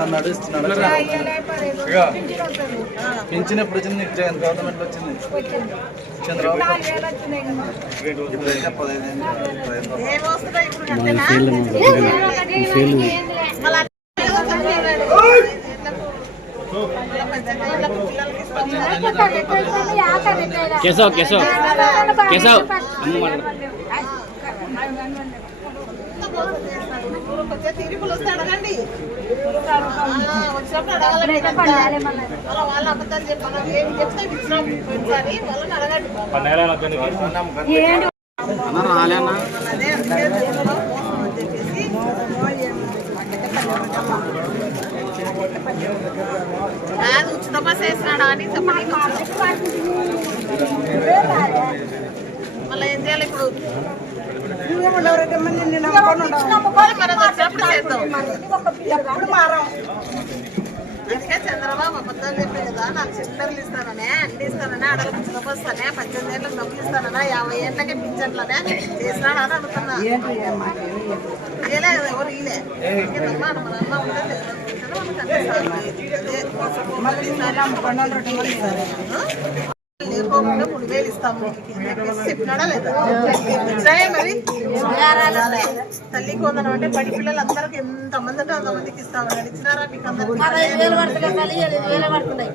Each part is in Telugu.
అన్నాడు ఇస్తున్నాడు పింఛన్ ఎప్పుడు వచ్చింది గవర్నమెంట్ వచ్చింది? చంద్రబాబు. కేశవ్ కేశవ్ కేశవ్. అమ్మ వస్తే అడగండి ఆ, వచ్చినప్పుడు అడగాలి మీరంతా. అలా వాళ్ళ అబద్ధాలు చెప్పాలి ఏం చెప్తే ఇచ్చినాం పోయినసారి వాళ్ళని అడగండి అదే అందుకే చెప్తున్నాం, మోసం అని చెప్పేసి కాదు ఉచిత బస్ వేసినాడా అని మళ్ళీ ఏం చేయాలి ఇప్పుడు మనం వచ్చినప్పుడు చేద్దాం అందుకే చంద్రబాబు అబద్ధాలు చెప్పే కదా నాకు సిలిండర్లు ఇస్తాననే అన్ని ఇస్తాననే అడగ ఉచిత బస్ అనే పద్దెనిమిది ఏళ్ళకి డబ్బులు ఇస్తానన్నా యాభై ఏళ్ళకే పింఛన్లనే చేసినాడు అని అడుగుతున్నా ఇయలేదు ఎవరు ఇలే మన అన్న ఉంటే తెలియదు. మనకు అన్ని సార్లు లేకోకుండా మూడు వేలు ఇస్తాము చెప్పినాడా లేదా? మరి. తల్లి కొందరం అంటే బడి పిల్లలు అందరికి ఎంత మంది అంటే అంతమందికి ఇస్తామని ఇచ్చినారా మీకు అందరికి?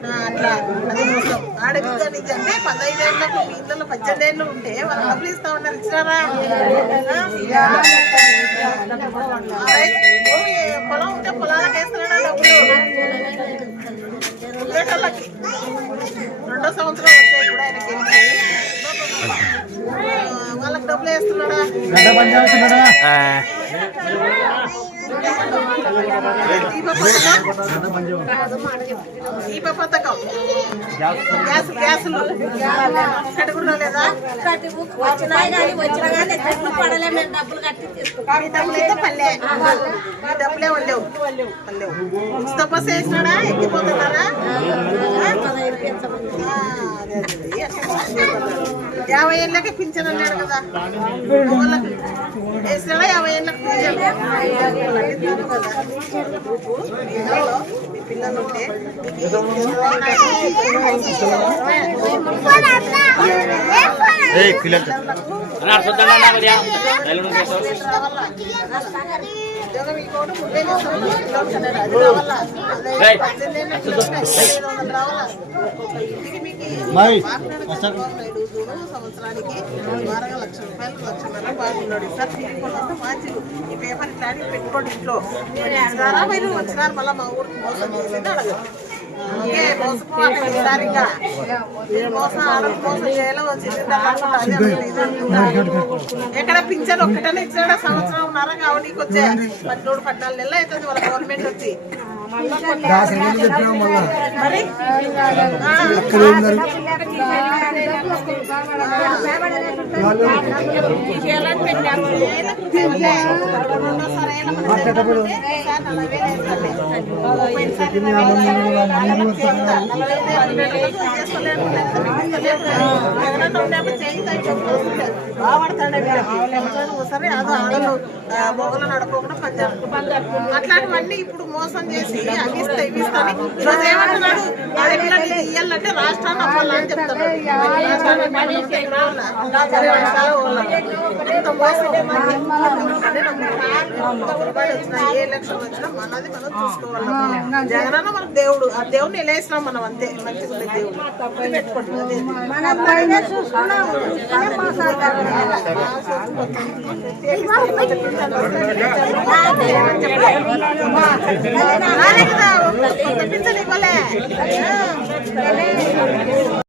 ఆ, అట్లా. అది మోసం. ఆడపిల్ల నీకు అంటే పదహైదేళ్ళకు మీ ఇళ్ళలో పద్దెనిమిది ఏళ్ళు ఉంటే వాళ్ళు డబ్బులు ఇచ్చినారా? ఆ, భూమి పొలం ఉంటే పొలాలకు వేస్తున్నాడా డబ్బులు? వేస్తున్నాడా దీప పథకం గ్యాస్ గ్యాసులు. కడుగులో లేదా వచ్చినాయి కానీ వచ్చినా కానీ చెట్లు పడలే మేము డబ్బులు కట్టి తీసుకుంటాం మీ డబ్బులు అయితే పల్లె. మీ డబ్బులే ఉండేవు పల్లెవు ఉచిత వేసినాడా ఎక్కిపోతున్నారా యాభై ఏళ్ళకి పింఛన్ అన్నాడు కదా. వేసినాడా? యాభై ఏళ్ళకి పింఛన్ వాళ్ళకి ఇస్తారు పిల్లలు ఉద్యోగం ఇంకోటి ముందే చేస్తాం. అది రావాలా? పద్దెనిమిది వందలు రావాలా? ఇంటికి మీకు చంద్రబాబు చూడు సంవత్సరానికి వారంగా లక్ష రూపాయలు లక్షన్నర బాగున్నాడు సార్ తిరిగి ఈ పేపర్ ఇట్లా. అని పెట్టుకోండి ఇంట్లో వచ్చినారు మళ్ళీ మా ఊరికి మోసం చేసేది అడగదు ఎక్కడ పింఛన్ ఒక్కటనే ఇచ్చాడా? సంవత్సరం ఉన్నారా? కాబట్టి నీకు వచ్చే పన్నెండు పద్నాలుగు నెలలు అవుతుంది వాళ్ళ గవర్నమెంట్ వచ్చి. మరి? సరే అదో ఆడలు మొగలు నడపకుండా పంజాబ్ అట్లాంటివన్నీ ఇప్పుడు మోసం చేసి అవి ఇస్తా ఇవి ఇస్తా ఈరోజు ఏమంటున్నాడు ఇయ్యాలంటే రాష్ట్రాన్ని అవ్వాలని చెప్తున్నాడు రాష్ట్రాన్ని అవ్వాలని చెప్తే రావాలా? సరే, రాష్ట్రాలు అవ్వాలా? ఇంత మోసం ఏ ఎలక్షన్ వచ్చినా మనది మనం చూసుకోవాలి జగనన్న మనకు దేవుడు ఆ దేవుడిని నిలేసినాం మనం అంతే మంచిగా దేవుడు అది పెట్టుకోండి đấy